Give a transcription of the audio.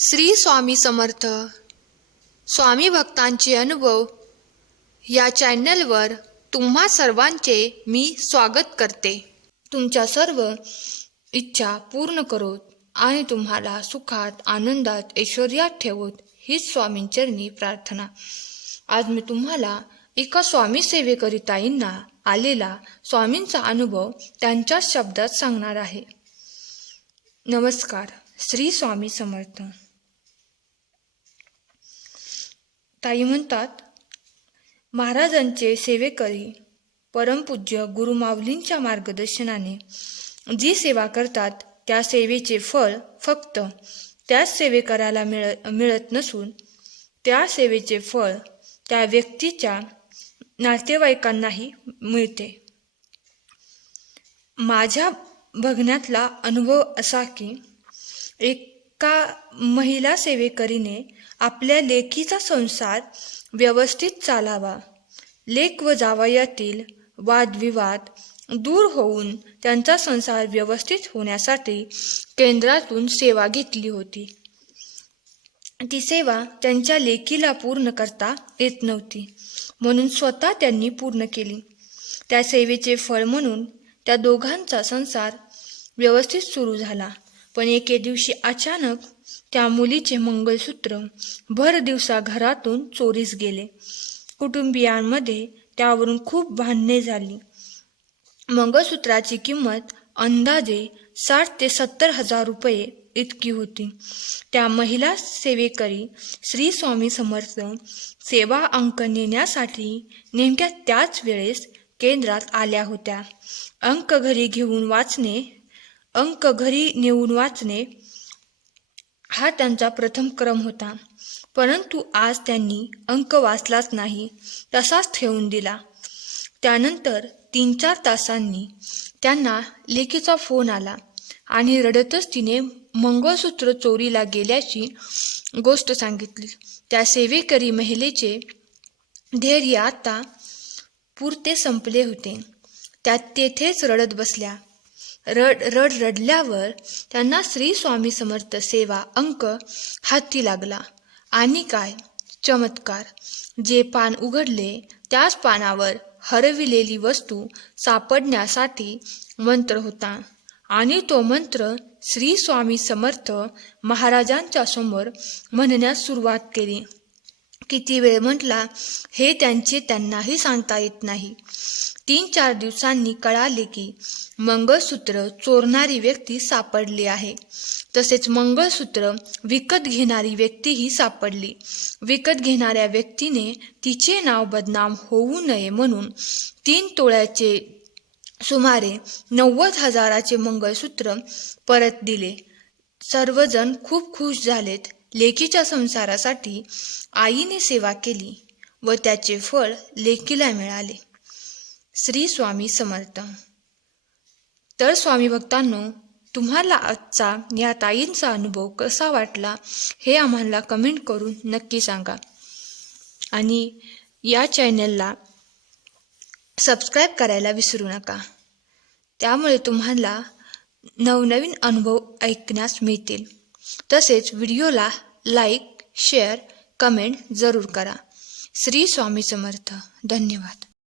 श्री स्वामी समर्थ स्वामी भक्तांचे अनुभव या चॅनलवर तुम्हा सर्वांचे मी स्वागत करते। तुमच्या सर्व इच्छा पूर्ण करोत आणि तुम्हाला सुखात आनंदात ऐश्वर्यात ठेवोत हीच स्वामींचरणी प्रार्थना। आज मी तुम्हाला एका स्वामी सेवेकरिताईंना आलेला स्वामींचा अनुभव त्यांच्या शब्दात सांगणार आहे। नमस्कार, श्री स्वामी समर्थ। ताई म्हणतात, महाराजांचे सेवेकरी परमपूज्य गुरुमाऊलींच्या मार्गदर्शनाने जी सेवा करतात त्या सेवेचे फळ फक्त त्याच सेवेकराला मिळत नसून त्या सेवेचे फळ त्या व्यक्तीच्या नातेवाईकांनाही मिळते। माझ्या बघण्यातला अनुभव असा की एका महिला सेवेकरीने आपल्या लेकीचा संसार व्यवस्थित चालावा, लेक व जावयातील वादविवाद दूर होऊन त्यांचा संसार व्यवस्थित होण्यासाठी केंद्रातून सेवा घेतली होती। ती सेवा त्यांच्या लेकीला पूर्ण करता येत नव्हती, म्हणून स्वतः त्यांनी पूर्ण केली। त्या सेवेचे फळ म्हणून त्या दोघांचा संसार व्यवस्थित सुरू झाला। पण एके दिवशी अचानक त्या मुलीचे मंगळसूत्र भर दिवसा घरातून चोरीस गेले। कुटुंबियांमध्ये त्यावरून खूप भांडणे झाली। मंगळसूत्राची किंमत अंदाजे 60 ते 70 हजार रुपये इतकी होती। त्या महिला सेवेकरी श्री स्वामी समर्थ सेवा अंक नेण्यासाठी नेमक्या त्याच वेळेस केंद्रात आल्या होत्या। अंक घरी नेऊन वाचणे हा त्यांचा प्रथम क्रम होता, परंतु आज त्यांनी अंक वाचलाच नाही, तसाच ठेवून दिला। त्यानंतर 3-4 तासांनी त्यांना लेकीचा फोन आला आणि रडतच तिने मंगळसूत्र चोरीला गेल्याची गोष्ट सांगितली। त्या सेवेकरी महिलेचे धैर्य आता पुरते संपले होते। त्या तेथेच रडत बसल्या। रडल्यावर त्यांना श्री स्वामी समर्थ सेवा अंक हाती लागला आणि काय चमत्कार! जे पान उघडले त्याच पानावर हरविलेली वस्तू सापडण्यासाठी मंत्र होता आणि तो मंत्र श्री स्वामी समर्थ महाराजांच्या समोर म्हणण्यास सुरुवात केली। किती वेळ म्हटला हे त्यांनाही सांगता येत नाही। 3-4 दिवसांनी कळाले की मंगळसूत्र चोरणारी व्यक्ती सापडली आहे। तसेच मंगळसूत्र विकत घेणारी व्यक्तीही सापडली। विकत घेणाऱ्या व्यक्तीने तिचे नाव बदनाम होऊ नये म्हणून 3 तोळ्याचे सुमारे 90 हजाराचे मंगळसूत्र परत दिले। सर्वजण खूप खुश झालेत। लेकीच्या संसारासाठी आईने सेवा केली व त्याचे फळ लेकीला मिळाले। श्री स्वामी समर्थ। तर स्वामी भक्तांनो, तुम्हाला आजचा या ताईंचा अनुभव कसा वाटला हे आम्हाला कमेंट करून नक्की सांगा आणि या चॅनलला सबस्क्राईब करायला विसरू नका। त्यामुळे तुम्हाला नवनवीन अनुभव ऐकण्यास मिळतील। तसेच व्हिडिओला लाईक, शेअर, कमेंट जरूर करा। श्री स्वामी समर्थ। धन्यवाद।